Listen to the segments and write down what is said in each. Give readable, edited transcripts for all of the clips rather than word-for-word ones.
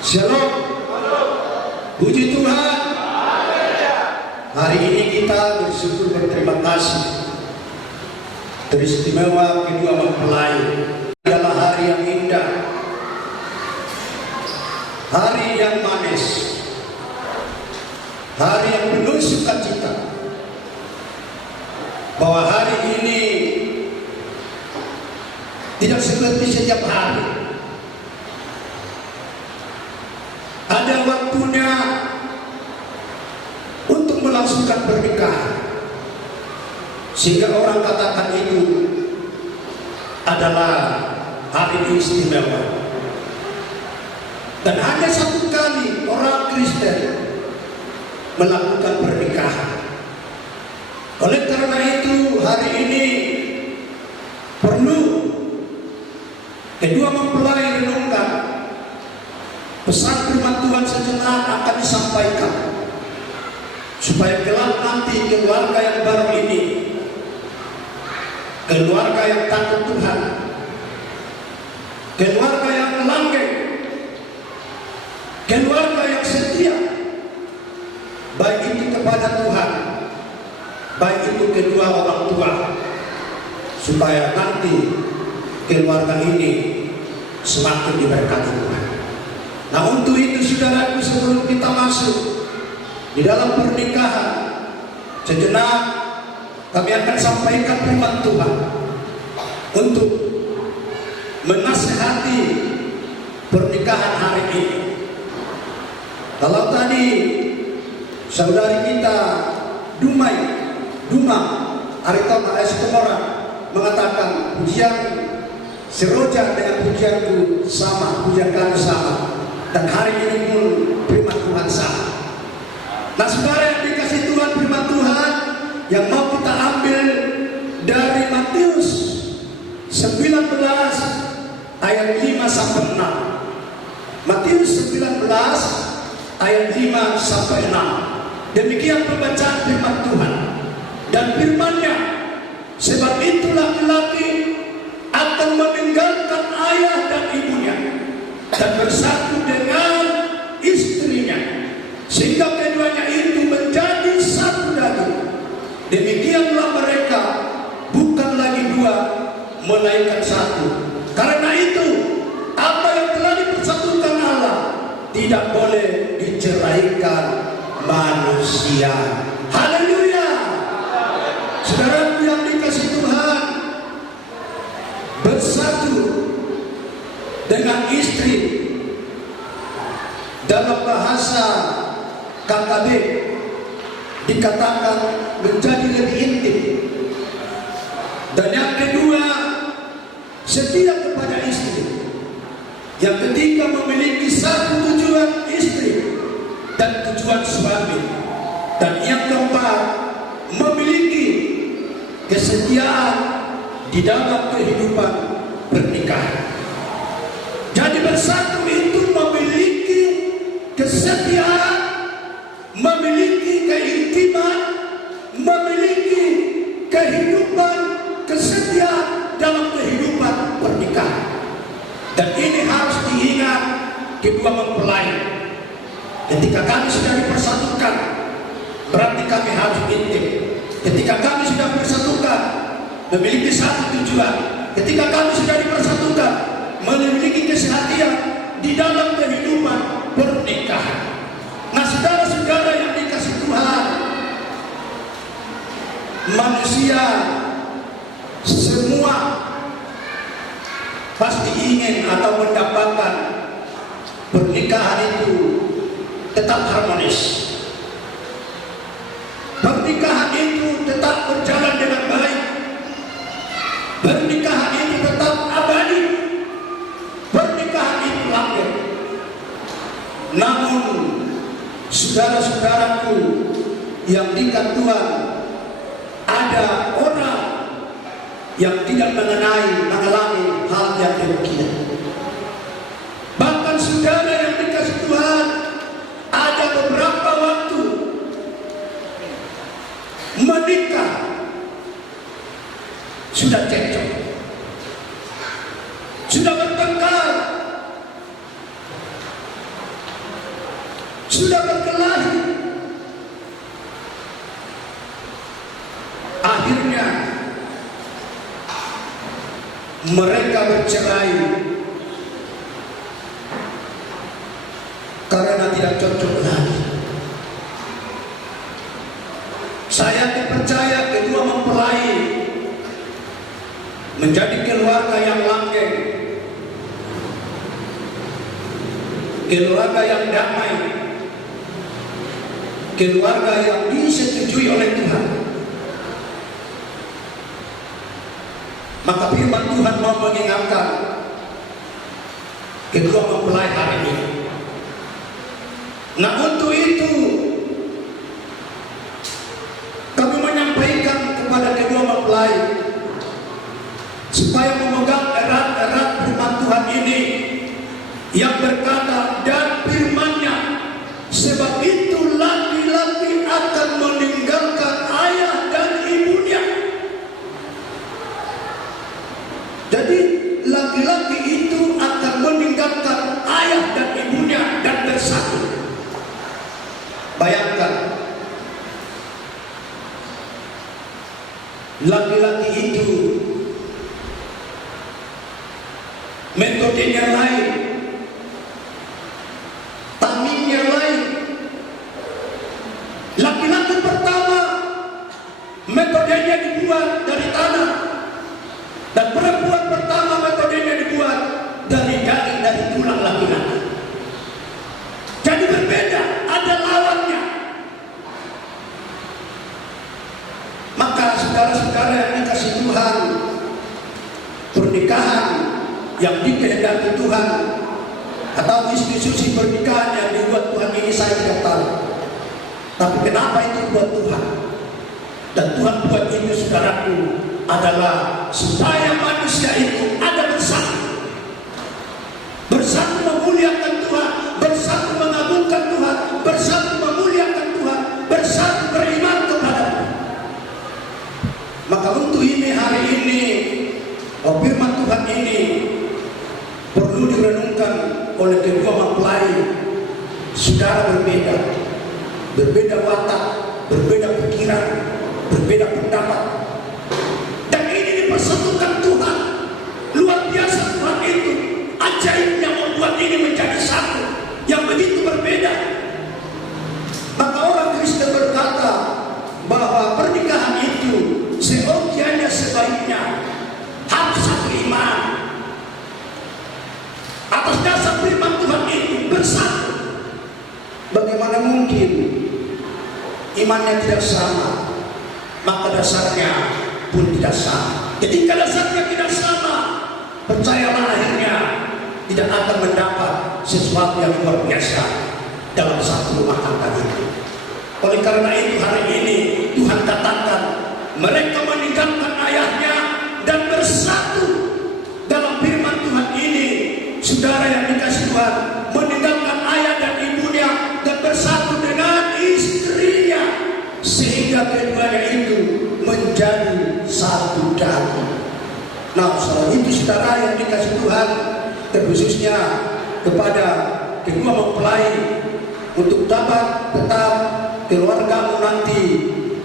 Shalom. Puji Tuhan. Hari ini kita bersyukur berterima kasih. Teristimewa kedua mempelai adalah hari yang indah, hari yang manis, hari yang penuh sukacita. Bahwa hari ini tidak seperti setiap hari. Ada waktunya untuk melangsungkan pernikahan, sehingga orang katakan itu adalah hari istimewa. Dan hanya satu kali orang Kristen melakukan pernikahan. Oleh karena itu hari ini perlu kedua mempelai renungkan pesan firman Tuhan sejenak akan disampaikan, supaya kelak nanti keluarga yang baru ini, keluarga yang takut Tuhan, keluarga yang langgeng, keluarga yang setia, baik itu kepada Tuhan, baik itu kedua orang tua, supaya nanti keluarga ini semakin diberkati Tuhan. Nah, untuk itu saudaraku, sebelum kita masuk di dalam pernikahan, sejenak kami akan sampaikan firman Tuhan untuk menasihati pernikahan hari ini. Kalau tadi saudari kita Duma Aritama AS Komora mengatakan pujian seroja dengan pujianku sama, pujian kami sama, dan hari ini pun firman Tuhan sama. Nah, saudara yang dikasih Tuhan, firman Tuhan yang mau kita ambil dari Matius 19 ayat 5 sampai 6. Matius 19 ayat 5 sampai 6. Demikian pembacaan firman Tuhan. Dan firman-Nya, sebab itu laki-laki akan meninggalkan ayah dan ibunya dan bersatu dengan istrinya, sehingga keduanya itu menjadi satu daging. Demikianlah mereka bukan lagi dua, melainkan satu. Karena itu apa yang telah dipersatukan Allah tidak boleh diceraikan manusia. Haleluya. Saudaraku yang dikasih Tuhan, bersatu dengan istri dalam bahasa KKB dikatakan menjadi lebih intim. Dan yang kedua, setia kepada istri. Yang ketiga, memiliki satu tujuan istri dan tujuan suami. Dan yang keempat, memiliki kesetiaan di dalam kehidupan pernikahan. Jadi bersatu itu memiliki kesetiaan, memiliki keintiman, memiliki kehidupan kesetiaan dalam kehidupan pernikahan. Dan ini harus diingat kedua mempelai. Ketika kami sudah dipersatukan, berarti kami harus intim. Ketika kami sudah dipersatukan, memiliki satu tujuan. Ketika kami sudah dipersatukan, memiliki kesehatan di dalam kehidupan pernikahan. Nah, saudara-saudara yang dikasih Tuhan, manusia semua pasti ingin atau mendapatkan pernikahan itu tetap harmonis. Pernikahan itu tetap berjalan dengan baik. Pernikahan itu tetap abadi. Pernikahan itu langgeng. Namun saudara-saudaraku yang dikasih Tuhan, ada orang yang tidak mengalami hal yang demikian. Bahkan saudara yang dikasih Tuhan, ada beberapa waktu menikah sudah cekcok, sudah bertengkar, sudah berkelahi. Akhirnya mereka bercerai karena tidak cocok lagi. Saya dipercaya kedua mempelai menjadi keluarga yang langgeng, keluarga yang damai, keluarga yang disetujui oleh Tuhan. Maka firman Tuhan mau mengingatkan kedua mempelai hari ini. Nah, untuk itu kami menyampaikan kepada kedua mempelai supaya memegang erat-erat firman Tuhan ini yang berkata, dan firman-Nya, sebab itu laki-laki akan meninggalkan ayah dan ibunya. Jadi laki-laki itu akan meninggalkan ayah dan ibunya dan bersatu. Bayangkan, laki-laki itu metodenya lain, tamimnya lain. Laki-laki pertama metodenya dibuat dari tanah, dan perempuan pertama metodenya dibuat dari daging, dari tulang laki-laki. Jadi berbeda, ada lawannya. Maka saudara-saudara yang dikasih Tuhan, pernikahan yang dikehendaki Tuhan atau institusi pernikahan yang dibuat Tuhan ini saya tidak tahu. Tapi kenapa itu buat Tuhan? Dan Tuhan buat itu, saudaraku, adalah supaya manusia itu ada bersatu, bersatu memuliakan Tuhan, bersatu mengagungkan Tuhan, bersatu memuliakan Tuhan, bersatu beriman kepada Tuhan. Maka untuk ini, hari ini, firman Tuhan ini perlu direnungkan oleh kedua mempelai. Saudara berbeda, berbeda watak, berbeda pikiran, berbeda pendapat, dan ini dipersatukan Tuhan. Luar biasa Tuhan itu, ajaibnya membuat ini menjadi satu yang begitu berbeda. Maka orang Kristen berkata bahwa pernikahan itu seyogianya sebaiknya harus satu iman. Atas dasar firman Tuhan itu bersatu. Bagaimana mungkin imannya tidak sama, maka dasarnya pun tidak sama. Ketika dasarnya tidak sama, percayalah akhirnya tidak akan mendapat sesuatu yang luar biasa dalam satu rumah tangga itu. Oleh karena itu hari ini Tuhan katakan mereka meninggalkan ayahnya dan bersatu. Dalam firman Tuhan ini, saudara yang dikasih Tuhan, meninggalkan ayah dan ibunya dan bersatu dengan istrinya, sehingga keduanya itu menjadi satu daging. Nah, soal itu saudara yang dikasih Tuhan, terkhususnya kepada kedua mempelai, untuk dapat tetap keluargamu nanti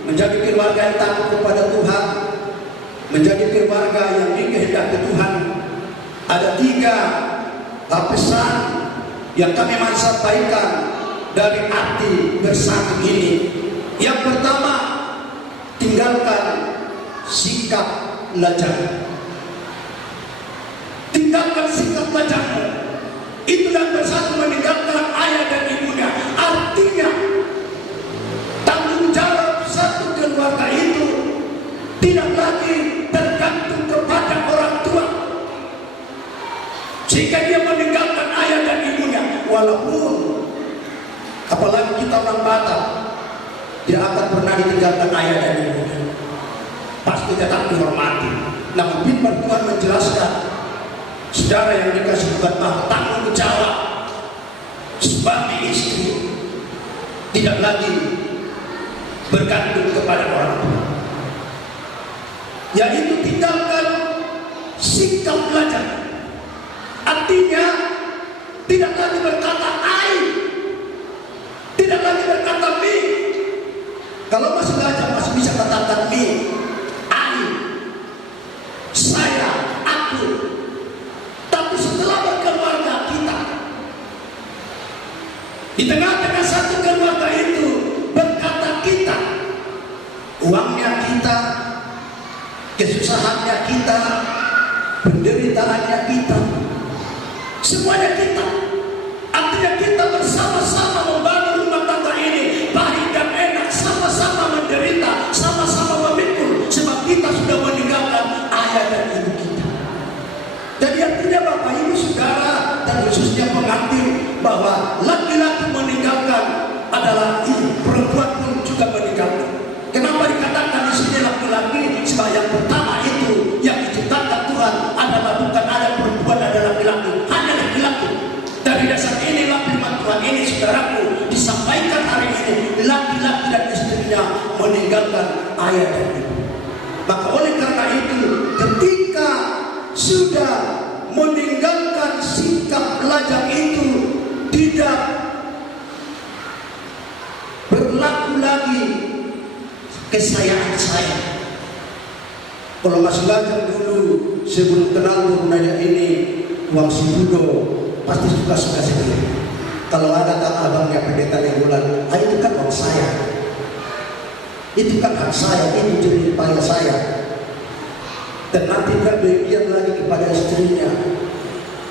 menjadi keluarga yang takut kepada Tuhan, menjadi keluarga yang dikehendaki Tuhan. Ada 3 pesan yang kami mau sampaikan dari arti bersatu ini. Yang pertama, tinggalkan sikap lajang. Tinggalkan sikap lajangmu. Itu yang bersatu, meninggalkan ayah dan ibunya. Artinya tanggung jawab satu keluarga itu tidak lagi tergantung kepada orang tua, sehingga dia meninggalkan ayah dan ibunya. Walaupun apalagi kita orang Batak, tidak akan pernah ditinggalkan ayah dan ibunya, pasti tetap dihormati. Namun firman Tuhan menjelaskan, saudara yang dikasih Tuhan, bahwa tanggung jawab sebagai istri tidak lagi bergantung kepada orang tua, yaitu tinggalkan sikap lajang. Artinya tidak lagi berkata "ai", Di tengah-tengah satu keluarga itu berkata kita, uangnya kita, kesusahannya kita, penderitaannya kita, semuanya kita. Artinya kita bersama-sama membangun rumah tangga ini pahit dan enak, sama-sama menderita, sama-sama memikul, sebab kita sudah meninggalkan ayah dan ibu kita. Jadi artinya Bapak Ibu Saudara dan khususnya pengantin, bahwa laki-laki meninggalkan adalah ibu, perempuan pun juga meninggalkan. Kenapa dikatakan di sini laki-laki? Sebab yang pertama itu yang diciptakan Tuhan adalah bukan ada perempuan, ada laki-laki, hanya laki-laki. Dari dasar inilah firman Tuhan ini, saudaraku, disampaikan hari ini, laki-laki dan istrinya meninggalkan ayah dan ibu. Maka oleh karena itu, ketika sudah meninggalkan sikap lajang itu, tidak berlaku lagi kesayaan saya. Kalau masih lajang dulu, sebelum kenal nanya ini uang si Budo, pasti suka-suka sendiri. Kalau ada tak abangnya pendeta yang bulan, itu kan uang saya, itu kan hak saya, itu jadi upaya saya. Dan nanti kan bagian lagi kepada istrinya,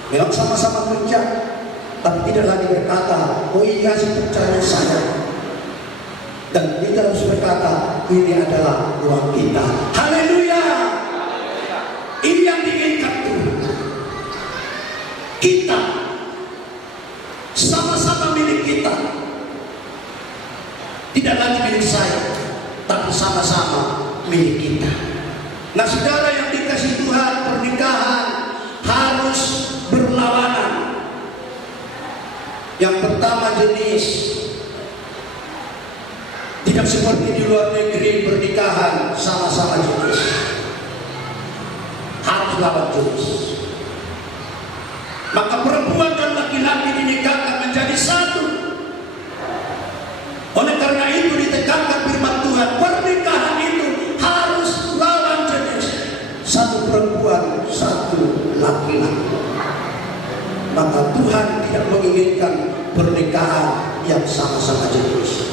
memang sama-sama kerja, tapi tidak lagi berkata, oh iya sih percaya saya. Dan kita harus berkata, ini adalah uang kita. Haleluya. Ini yang diinginkan Tuhan. Kita sama-sama milik kita, tidak lagi milik saya, tapi sama-sama milik kita. Nah saudara yang dikasih Tuhan, pernikahan harus berlawanan. Yang pertama jenis, tidak seperti di luar negeri pernikahan sama-sama jenis, harus lawan jenis. Maka perempuan dan laki-laki dinikahkan menjadi satu. Oleh karena itu ditekankan firman Tuhan, pernikahan itu harus lawan jenis, satu perempuan, satu laki-laki. Maka Tuhan tidak menginginkan pernikahan yang sama-sama jenis.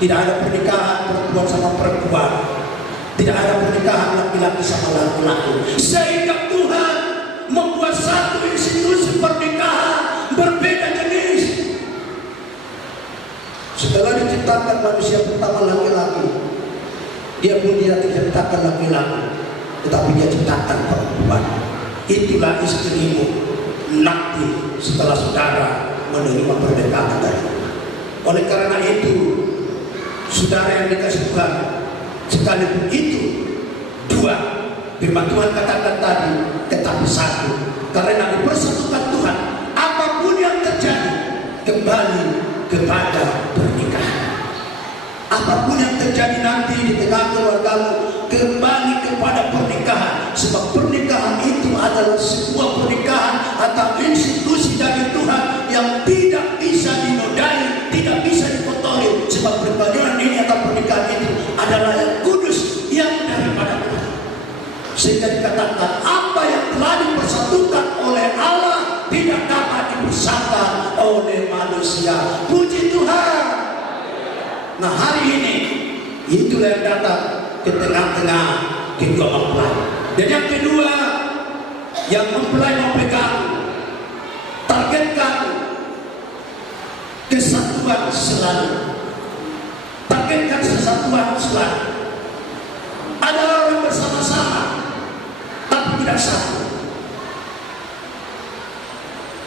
Tidak ada pernikahan perempuan sama perempuan, tidak ada pernikahan laki-laki sama laki-laki. Sehingga Tuhan membuat satu institusi pernikahan berbeda jenis. Setelah diciptakan manusia pertama laki-laki, dia pun tidak diciptakan laki-laki, tetapi dia ciptakan perempuan. Itulah istrimu nanti setelah saudara menerima pernikahan tadi. Oleh karena itu, saudara yang dikasih Tuhan, sekalipun itu dua, firman Tuhan katakan tadi, tetapi satu. Karena dipersatukan Tuhan, apapun yang terjadi kembali kepada pernikahan. Apapun yang terjadi nanti di tengah keluargamu, kembali kepada pernikahan. Sebab pernikahan itu adalah sebuah pernikahan atau institusi dari Tuhan yang tidak bisa dinodai, tidak bisa dikotori. Sebab perpaduan ini atau pernikahan itu adalah yang kudus, yang daripada Tuhan. Sehingga dikatakan apa yang telah dipersatukan oleh Allah tidak dapat dipisahkan oleh manusia. Puji Tuhan. Nah hari ini itulah yang datang ke tengah-tengah kedua mempelai. Dan yang kedua, yang mempelai memegang, targetkan kesatuan selalu. Targetkan kesatuan selalu. Ada orang bersama-sama tapi tidak satu.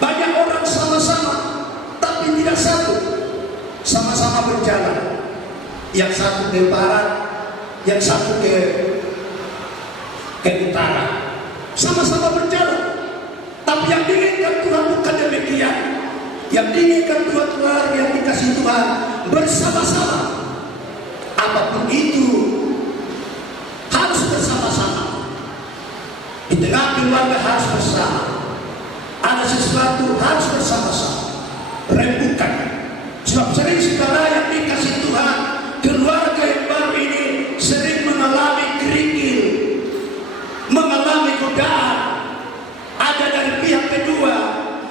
Banyak orang sama-sama tapi tidak satu. Sama-sama berjalan. Yang satu ke barat, yang satu ke utara. Sama-sama berjalan. Tapi yang diinginkan Tuhan bukan demikian. Yang diinginkan Tuhan, keluarga yang dikasih Tuhan bersama-sama. Apapun itu harus bersama-sama. Di tengah keluarga harus bersama. Ada sesuatu harus bersama-sama. Rembukan. Sebab sering saudara yang dikasih Tuhan, keluarga yang baru ini sering mengalami kerikil, mengalami godaan. Ada dari pihak kedua,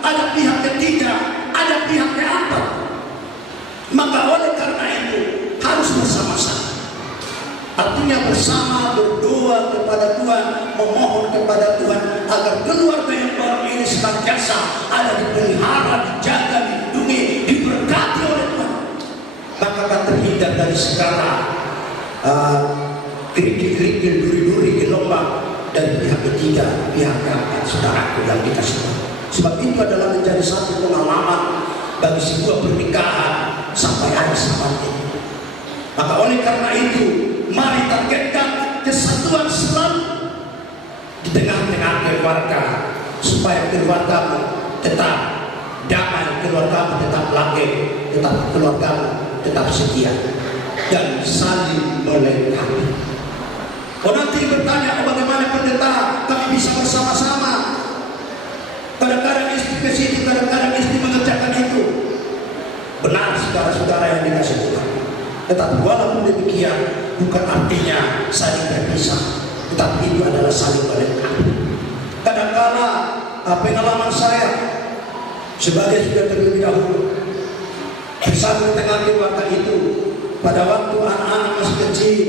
ada pihak ketiga, ada pihak keempat. Artinya bersama berdoa kepada Tuhan, memohon kepada Tuhan agar keluarga yang baru ini senantiasa ada dipelihara, dijaga, dilindungi, diberkati oleh Tuhan. Maka akan terhindar dari segala kerikil-kerikil, duri-duri, gelombang dari pihak ketiga, pihak keempat, saudaraku yang dikasih Tuhan. Sebab itu adalah menjadi satu pengalaman bagi sebuah pernikahan sampai hari saat ini. Maka oleh karena itu, mari targetkan kesatuan selalu di tengah-tengah keluarga, supaya keluargamu tetap damai, keluargamu tetap langgeng, tetap keluargamu tetap setia dan saling melengkapi. Oh, nanti bertanya, bagaimana pendeta kami bisa bersama-sama? Kadang-kadang istri ke situ, kadang-kadang istri mengerjakan itu. Benar, saudara-saudara yang dikasih Tuhan. Tetapi walaupun demikian, bukan artinya saling berpisah, tetapi itu adalah saling melengkapi. Kadang-kala pengalaman saya sebagai sudah terlebih dahulu bersama di tengah keluarga itu, pada waktu anak-anak masih kecil,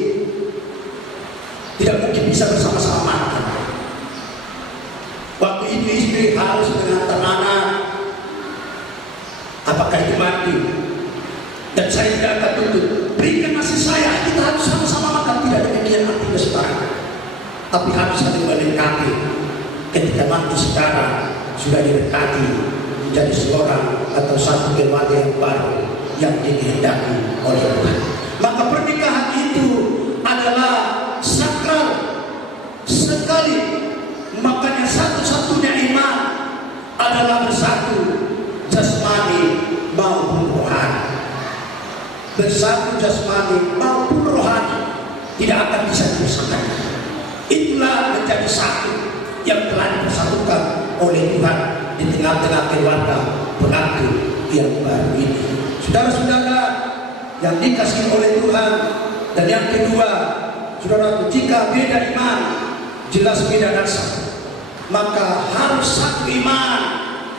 tidak mungkin bisa bersama-sama makan. Waktu itu istri harus mengantar anak, apakah itu mati? Dan saya tidak akan tuntut, berikan nasi saya, kita harus sama-sama makan. Tidak demikian artinya sekarang, tapi harus saling melengkapi. Ketika nanti sekarang sudah diberkati menjadi seorang atau satu keluarga yang baru yang dikehendaki oleh Tuhan, maka pernikahan itu adalah sakral sekali. Makanya satu-satunya iman adalah bersatu jasmani maupun rohani. Bersatu jasmani maupun rohani tidak akan bisa dipisahkan. Itulah menjadi satu yang telah dipersatukan oleh Tuhan di tengah-tengah keluarga pengantin yang baru ini. Saudara-saudara yang dikasihi oleh Tuhan, dan yang kedua, saudara, jika beda iman, jelas beda dasar, maka harus satu iman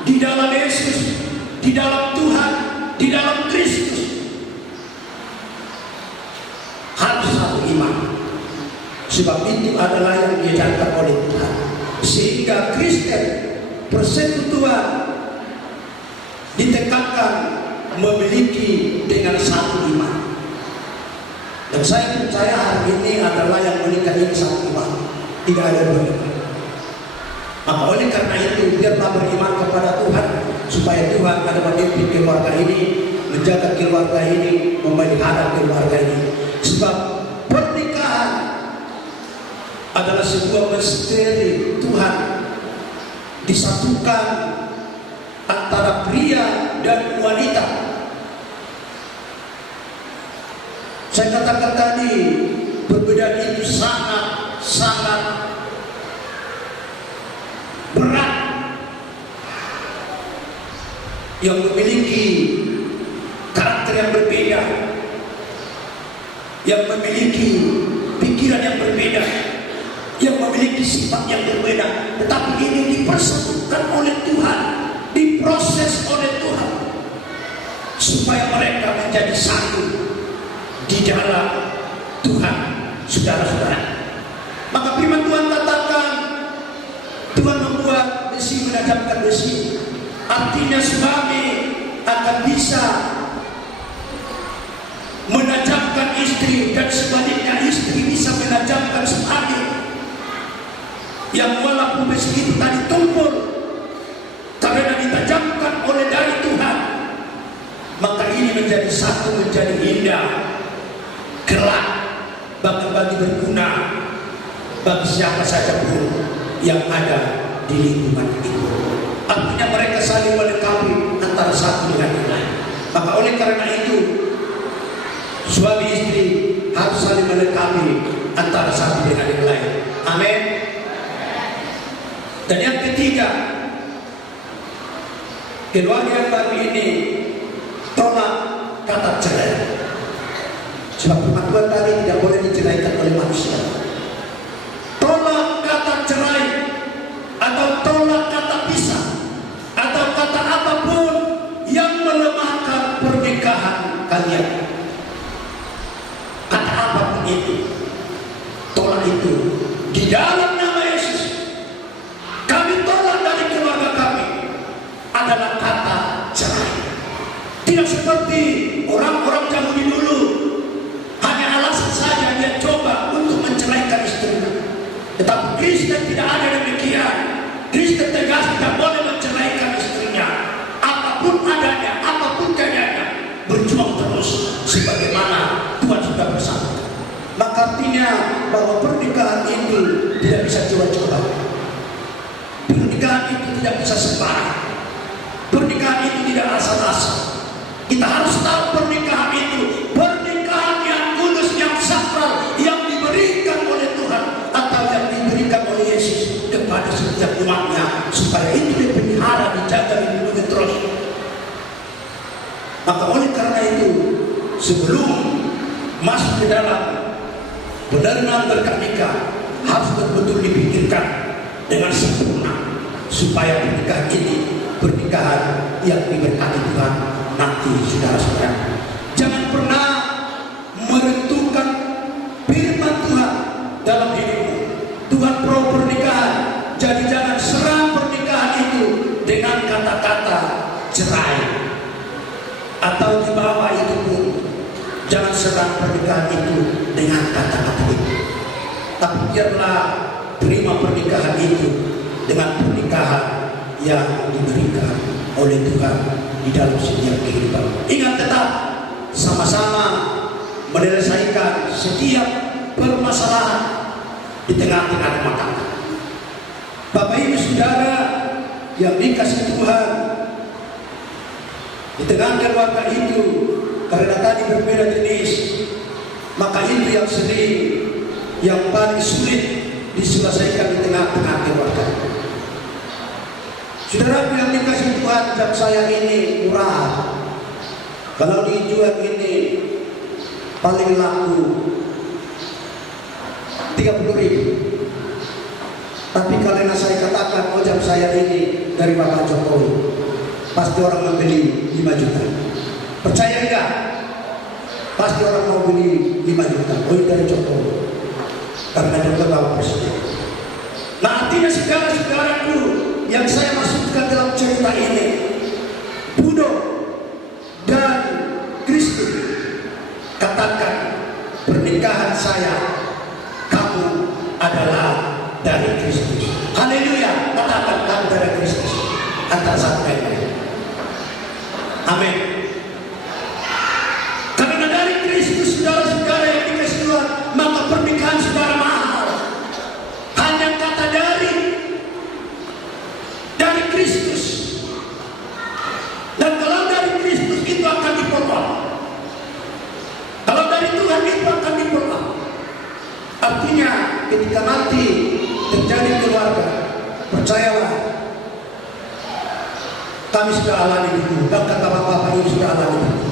di dalam Yesus, di dalam Tuhan, di dalam Kristus. Harus satu iman. Sebab itu adalah yang diajarkan oleh Tuhan, sehingga Kristen persekutuan ditekankan memiliki dengan satu iman. Dan saya percaya hari ini adalah yang menikah ini satu iman, tidak ada dua iman. Maka oleh karena itu, biarlah beriman kepada Tuhan, supaya Tuhan ada memimpin keluarga ini, menjaga keluarga ini, memelihara keluarga ini. Sebab pernikahan adalah sebuah misteri Tuhan, disatukan antara pria dan wanita. Saya katakan tadi, perbedaan itu sangat berat. Yang memiliki karakter yang berbeda, yang memiliki pikiran yang berbeda, yang memiliki sifat yang berbeda, tetapi ini dipersatukan oleh Tuhan, diproses oleh Tuhan, supaya mereka menjadi satu di dalam Tuhan, saudara-saudara. Maka firman Tuhan katakan, Tuhan membuat besi menajamkan besi. Artinya suami akan bisa menajamkan istri, dan sebaliknya istri bisa menajamkan suami. Yang walaupun besi itu tadi tumpul, karena ditajamkan oleh dari Tuhan, maka ini menjadi satu, menjadi indah, kelak, bagi berguna bagi siapa saja pun yang ada di lingkungan itu. Artinya mereka saling melengkapi antara satu dengan yang lain. Maka oleh karena itu, suami istri harus saling melengkapi antara satu dengan yang lain. Amin. Dan yang ketiga, keluarga yang baru ini tolak kata cerai. Sebab firman Tuhan tadi tidak boleh diceraikan oleh manusia. Tolak kata cerai, atau tolak kata pisah, atau kata apapun yang melemahkan pernikahan kalian. Kata apapun itu, dalam nama Yesus, kami tolak dari keluarga kami adalah kata cerai. Tidak seperti orang-orang zaman dulu, hanya alasan saja dia coba untuk menceraikan istrinya. Tetapi Kristen tidak ada demikian. Kristen tegas tidak boleh menceraikan istrinya. Apapun adanya, apapun keadaannya, berjuang terus sebagaimana Tuhan sudah bersabda. Maka artinya bahwa pernikahan itu tidak bisa coba-coba. Pernikahan itu tidak bisa sembarang. Pernikahan itu tidak asal-asal. Kita harus tahu pernikahan itu pernikahan yang kudus, yang sakral, yang diberikan oleh Tuhan atau yang diberikan oleh Yesus kepada setiap umatnya, supaya itu dipelihara, dijaga, dilindungi terus. Maka oleh karena itu, sebelum masuk ke dalam penerimaan berkat nikah, harus betul-betul dipikirkan dengan sempurna, supaya pernikahan ini pernikahan yang diberkati Tuhan nanti, saudara-saudara. Jangan pernah menentukan firman Tuhan dalam hidupmu. Tuhan pro pernikahan, jadi jangan serang pernikahan itu dengan kata-kata cerai. Atau di bawah itu pun jangan serang pernikahan itu dengan kata-kata itu. Tapi biarlah terima pernikahan itu dengan pernikahan yang diberikan oleh Tuhan di dalam setiap kehidupan. Ingat, tetap sama-sama menyelesaikan setiap permasalahan di tengah-tengah rumah tangga. Bapak Ibu Saudara yang dikasihi Tuhan, di tengah keluarga itu, karena tadi berbeda jenis, maka itu yang sering, yang paling sulit diselesaikan di tengah-tengah keluarga. Saudara yang dikasihi Tuhan, jam saya ini murah. Kalau dijual ini paling laku 30.000. Tapi karena saya katakan jam saya ini dari Bapak Jokowi, pasti orang membeli 5 juta. Percaya enggak? Pasti orang mau beli 5 juta. Dari Jokowi, karena Jokowi Bapak Presiden. Nah, artinya saudara-saudaraku yang saya maksudkan dalam cerita ini, Budo dan Kristus, katakan pernikahan saya, kamu adalah dari Kristus. Haleluya, katakan kamu dari Kristus. Antara satu dan lain. Amin. Karena dari Kristus, saudara-saudara yang dikasihi Tuhan, maka pernikahan saudara mahal. Hanya kata dari Kristus. Dan kalau dari Kristus itu akan dipotong. Kalau dari Tuhan itu akan dipotong. Artinya ketika nanti terjadi keluarga, percayalah, kami sudah alami dulu, bahkan bapak-bapak ini sudah alami dulu.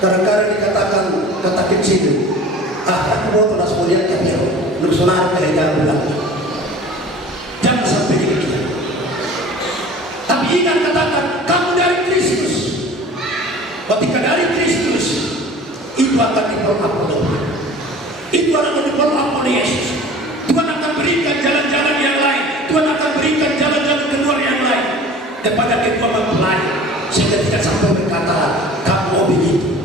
Kadang-kadang dikatakan kata kecil, aku mau terus melihat kami, nursunar kaya bulan. Jangan sampai demikian. Tapi ingat, katakan kamu dari Kristus. Ketika dari Kristus, itu akan diperoleh oleh Tuhan. Itu akan diperoleh oleh Yesus. Tuhan akan berikan jalan-jalan yang lain. Tuhan akan berikan jalan-jalan keluar yang lain kepada kedua mempelai, sehingga tidak sampai berkata kamu mau begitu.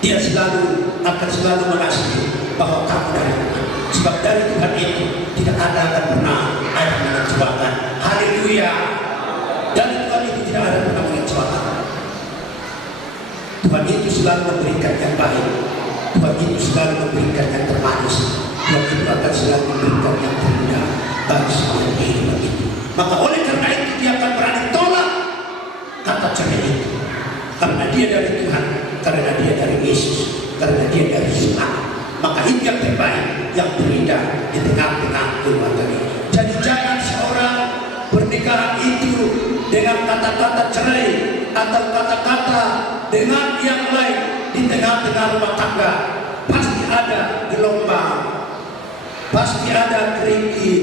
Dia akan selalu mengasihi bahwa kamu dari Tuhan. Sebab dari Tuhan itu tidak akan pernah ada mengecewakan. Haleluya. Dari Tuhan itu tidak ada pernah mengecewakan. Tuhan itu selalu memberikan yang baik. Tuhan itu selalu memberikan yang termanis. Tuhan itu akan selalu memberikan yang terindah bagi semua kehidupan itu. Maka oleh karena itu dia akan berani tolak kata cerai itu. Karena dia dari Tuhan, karena dia dari Yesus, karena dia dari Tuhan. Maka itu yang terbaik, yang terindah di tengah-tengah keluarga ini. Jadi jangan seorang pernikahan itu dengan kata-kata cerai atau kata-kata dengan yang lain di tengah-tengah rumah tangga. Pasti ada gelombang, pasti ada kerikil,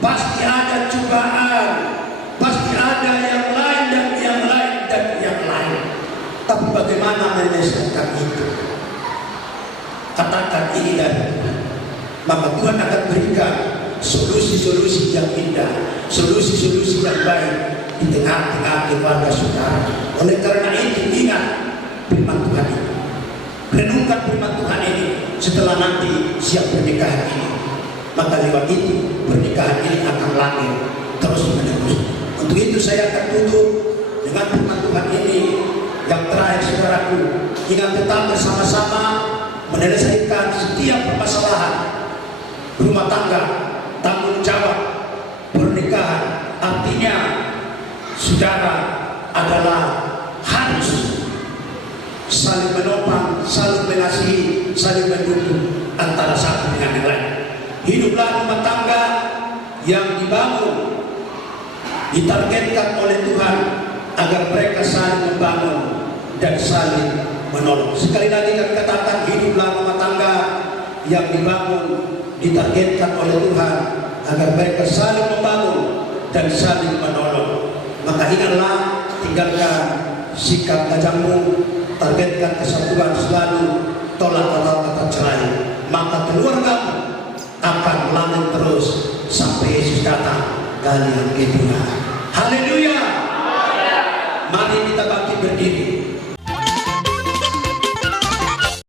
pasti ada cobaan, pasti ada yang lain dan yang lain dan yang lain. Tapi bagaimana menyelesaikan itu? Katakan ini dari Tuhan. maka Tuhan akan berikan solusi-solusi yang indah, solusi-solusi yang baik di tengah-tengah keluarga saudara. Oleh karena itu, ingat firman Tuhan ini, renungkan firman Tuhan ini setelah nanti siap pernikahan ini, maka lewat itu pernikahan ini akan langgeng terus menerus. Untuk itu saya akan tutup dengan firman Tuhan ini yang terakhir, saudaraku. Ingat tetap bersama-sama menyelesaikan setiap permasalahan rumah tangga, tanggung jawab pernikahan. Artinya saudara adalah harus saling menopang, saling mengasihi, saling mendukung antara satu dengan yang lain. Hiduplah rumah tangga yang dibangun, ditargetkan oleh Tuhan agar mereka saling membangun dan saling menolong. Sekali lagi kami katakan, hiduplah rumah tangga yang dibangun, ditargetkan oleh Tuhan agar mereka saling membangun dan saling menolong. Maka ingatlah, tinggalkan sikap tajammu, targetkan kesatuan selalu, tolak kata-kata cerai, maka keluargamu akan langgeng terus sampai Yesus datang kali yang kedua. Haleluya. Mari kita bangkit berdiri.